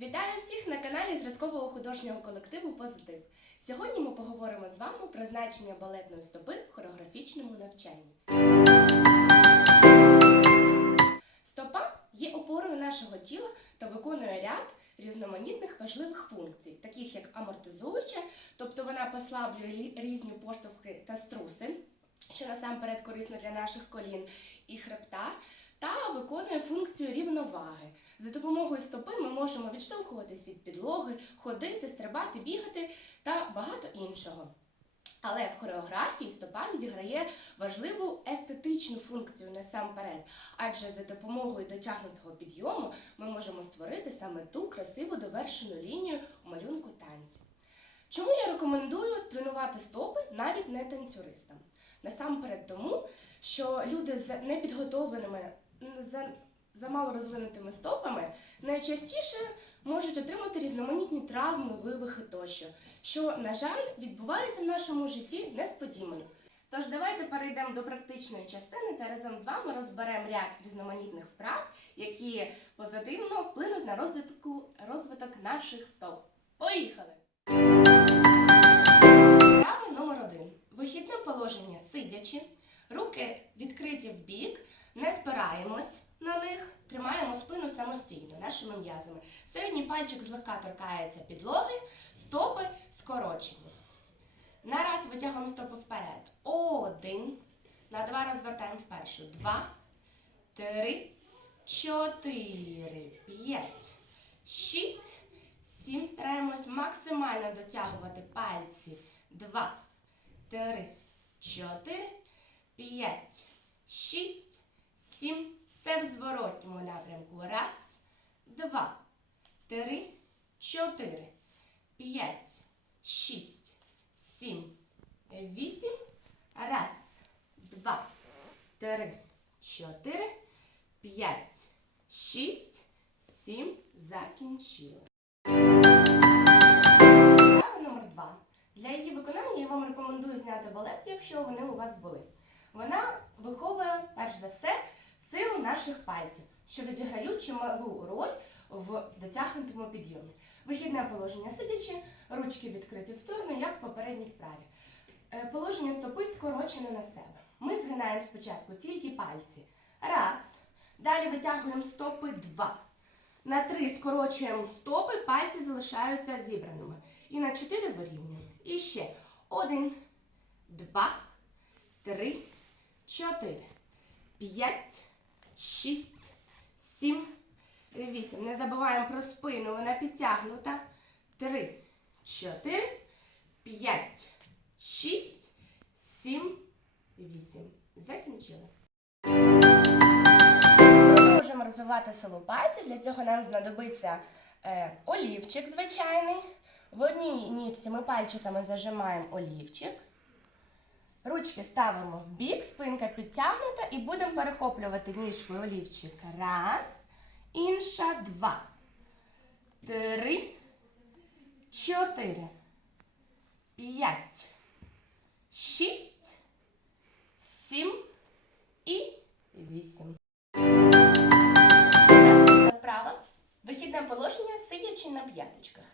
Вітаю всіх на каналі зразкового художнього колективу Позитив. Сьогодні ми поговоримо з вами про значення балетної стопи в хореографічному навчанні. Стопа є опорою нашого тіла та виконує ряд різноманітних важливих функцій, таких як амортизуюча, тобто вона послаблює різні поштовхи та струси, що насамперед корисно для наших колін і хребта, та виконує функцію рівноваги. За допомогою стопи ми можемо відштовхуватись від підлоги, ходити, стрибати, бігати та багато іншого. Але в хореографії стопа відіграє важливу естетичну функцію насамперед, адже за допомогою дотягнутого підйому ми можемо створити саме ту красиву довершену лінію у малюнку танці. Чому я рекомендую тренувати стопи навіть не танцюристам? Насамперед тому, що люди з непідготовленими, за, за мало розвинутими стопами найчастіше можуть отримати різноманітні травми, вивихи тощо, що, на жаль, відбувається в нашому житті несподівано. Тож давайте перейдемо до практичної частини та разом з вами розберемо ряд різноманітних вправ, які позитивно вплинуть на розвитку, розвиток наших стоп. Поїхали! Вправа номер один. Вихідне положення сидячи, руки відкриті в бік, не спираємось на них, тримаємо спину самостійно нашими м'язами. Середній пальчик злегка торкається підлоги, стопи скорочені. На раз витягуємо стопи вперед. Один. На два розвертаємо впершу. Два, три, чотири, п'ять, шість, сім. Стараємось максимально дотягувати пальці. Два, три, чотири, п'ять, шість, сім. Все в зворотньому напрямку. Раз, два, три, чотири, п'ять, шість, сім, вісім. Раз, два, три, чотири, п'ять, шість, сім. Закінчили. Номер два. Для її виконання я вам рекомендую зняти балетки, якщо вони у вас були. Вона виховує, перш за все, силу наших пальців, що відіграють чималу роль в дотягнутому підйомі. Вихідне положення сидячи, ручки відкриті в сторону, як в попередній вправі. Е, Положення стопи скорочено на себе. Ми згинаємо спочатку тільки пальці. Раз. Далі витягуємо стопи два. На три скорочуємо стопи, пальці залишаються зібраними. І на чотири вирівнюємо. І ще один, два, три, чотири, п'ять, шість, сім, вісім. Не забуваємо про спину, вона підтягнута. Три, чотири, п'ять, шість, сім, вісім. Закінчили. Продовжуємо розвивати силу пальців. Для цього нам знадобиться е, олівчик звичайний. В одній ніжці ми пальчиками зажимаємо олівчик. Ручки ставимо в бік, спинка підтягнута і будемо перехоплювати ніжкою олівчик. Раз, інша, два, три, чотири, п'ять, шість, сім і вісім. Вправа. Вихідне положення, сидячи на п'яточках.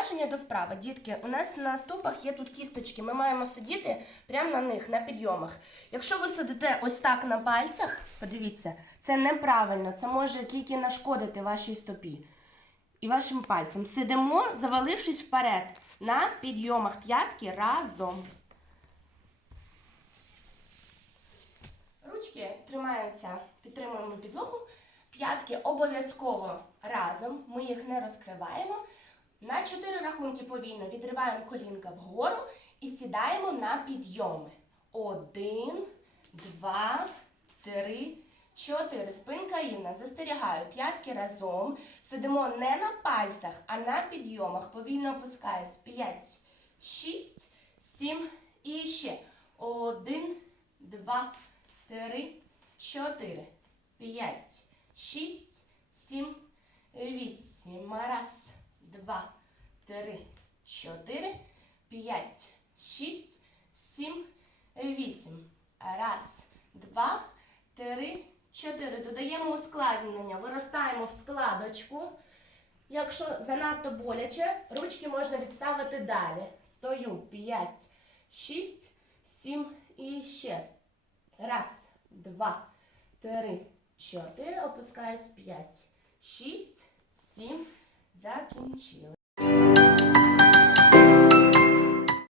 Зауваження до вправи. Дітки, у нас на стопах є тут кісточки. Ми маємо сидіти прямо на них, на підйомах. Якщо ви сидите ось так на пальцях, подивіться, це неправильно, це може тільки нашкодити вашій стопі і вашим пальцям. Сидимо, завалившись вперед на підйомах п'ятки разом. Ручки тримаються, підтримуємо підлогу. П'ятки обов'язково разом. Ми їх не розкриваємо. На чотири рахунки повільно відриваємо колінка вгору і сідаємо на підйоми. Один, два, три, чотири. Спинка рівна. Застерігаю. П'ятки разом. Сидимо не на пальцях, а на підйомах. Повільно опускаюсь. П'ять, шість, сім і ще. Один, два, три, чотири, п'ять, шість, сім, вісім. Раз, два, три, чотири, п'ять, шість, сім, вісім. Раз, два, три, чотири. Додаємо ускладнення, виростаємо в складочку. Якщо занадто боляче, ручки можна відставити далі. Стою 5, 6, 7 і ще. Раз, два, три, чотири. Опускаюсь 5, za